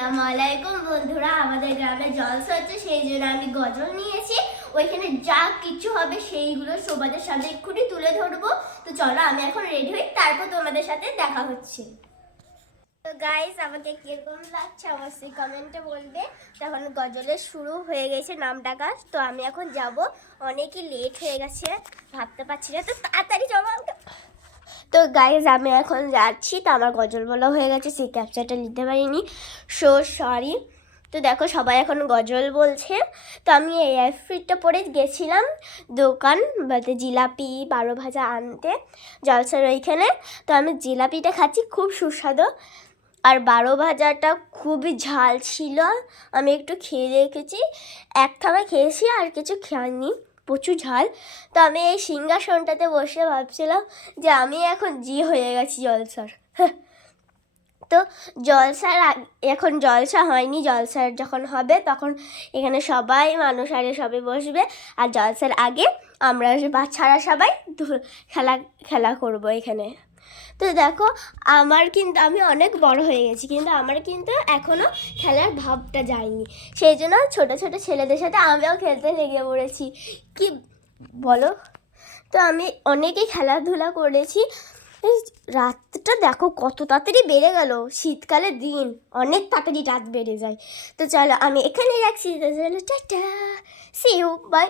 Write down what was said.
আসসালামু আলাইকুম বন্ধুরা, আমাদের গ্রামে জলসা হচ্ছে, সেই জন্য আমি গজল নিয়েছি। ওইখানে যা কিছু হবে সেইগুলো সবাদের সাথে এক্ষুনি তুলে ধরবো। তো চলো আমি এখন রেডি হই, তারপর তোমাদের সাথে দেখা হচ্ছে। তো গাইস, আমাকে কিরকম লাগছে অবশ্যই কমেন্টে বলবে। তখন গজলের শুরু হয়ে গেছে, নাম ডাকা। তো আমি এখন যাব, অনেকই লেট হয়ে গেছে, ভাবতে পারছি না, তো তাড়াতাড়ি যাবো। তো গাইজ আমি এখন যাচ্ছি, তো আমার গজল বলা হয়ে গেছে, সেই ক্যাপচারটা নিতে পারিনি, সো সরি। তো দেখো সবাই এখন গজল বলছে। তো আমি এই আউটফিটটা পরে গেছিলাম দোকান বলতে জিলাপি 12 ভাজা আনতে জলসার ওইখানে। তো আমি জিলাপিটা খাচ্ছি, খুব সুস্বাদু, আর 12 ভাজাটা খুবই ঝাল ছিল। আমি একটু খেয়ে রেখেছি, এক থাবা খেয়েছি, আর কিছু খাইনি, প্রচুর ঝাল। তো আমি এই সিংহাসনটাতে বসে ভাবছিলাম যে আমি এখন জি হয়ে গেছি জলসার। তো এখন জলসা হয়নি, জলসার যখন হবে তখন এখানে সবাই মানুষ আরে সবাই বসবে, আর জলসার আগে আমরা বাচ্চারা সবাই খেলা খেলা করবো এখানে। তো দেখো আমি অনেক বড় হয়ে গেছি, কিন্তু আমার কিন্তু এখনও খেলার ভাবটা যায়নি, সেই জন্য ছোটো ছোটো ছেলেদের সাথে আমিও খেলতে লেগে পড়েছি, কি বলো। তো আমি অনেকই খেলাধুলা করেছি। রাতটা দেখো কত তাড়াতাড়ি বেড়ে গেল, শীতকালের দিন অনেক তাড়াতাড়ি রাত বেড়ে যায়। তো চলো আমি এখানেই রাখছি, টাটা, সি ইউ, বাই।